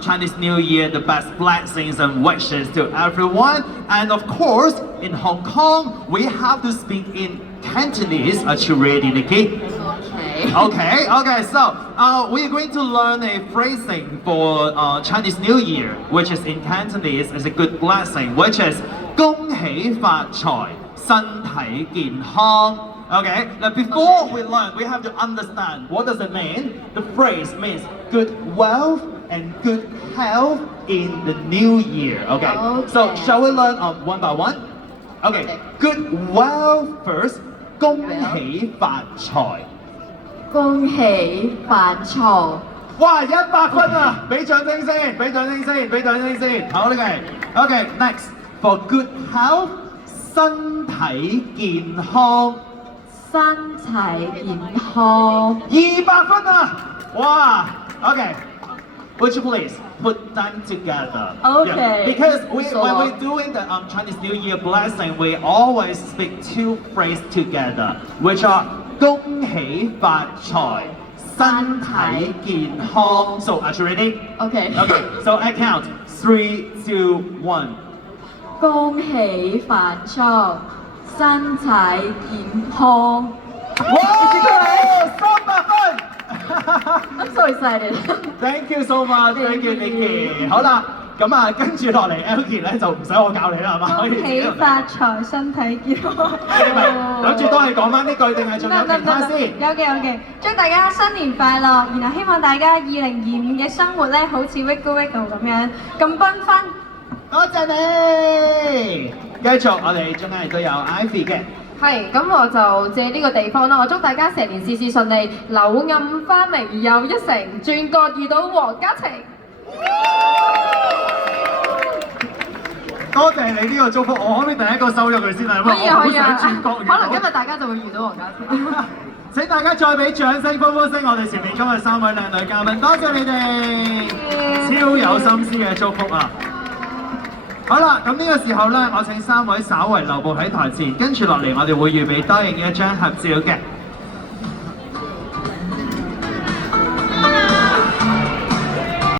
Chinese New Year, the best blessings and wishes to everyone. And of course, in Hong Kong, we have to speak in Cantonese. Are you ready, Nikki? Okay. So we are going to learn a phrasing for Chinese New Year, which is in Cantonese is a good blessing, which is 恭喜發財，身體健康. Okay, now before we learn, we have to understand what does it mean. The phrase means good wealth and good health in the new year. Okay. So shall we learn one by one? Okay. Good wealth first. 恭喜發財。恭喜發財。哇，100分啊！俾掌聲先，好呢個。Okay, next for good health， 身體健康。身體健康。200分啊！哇 ，Okay. Would you please put them together? Okay. Yeah, because when we're doing the Chinese New Year blessing, we always speak two phrases together, which are 恭喜發財，身體健康. So are you ready? Okay. Okay. So I count 3, 2, 1. 恭喜發財，身體健康。哇！300分。I'm so excited. Thank you so much, thank you, Nikki. 好啦，咁啊，跟住落嚟 Elkie 咧就唔使我教你啦，係嘛？恭喜發財，身體健康。你咪諗住都係講翻呢句定係仲有其他先？有嘅，祝大家新年快樂，然後希望大家2025嘅生活咧，好似 Wiggle Wiggle 咁樣咁繽紛。多謝你。繼續，我哋中間亦都有 Ivy 嘅。係，咁我就借呢個地方啦，我祝大家成年事事順利，柳暗花明又一城，轉角遇到黃家晴。多謝你呢個祝福，我可唔可以第一個收咗佢先啊？可以啊，轉角遇到。可能今日大家就會遇到黃家晴。請大家再俾掌聲、歡呼聲，我哋前面今日3位靚女嘉賓，多謝你哋，超有心思嘅祝福啊！好啦，咁呢個時候咧，我請3位稍為留步喺台前，跟住落嚟我哋會預備多影嘅一張合照嘅。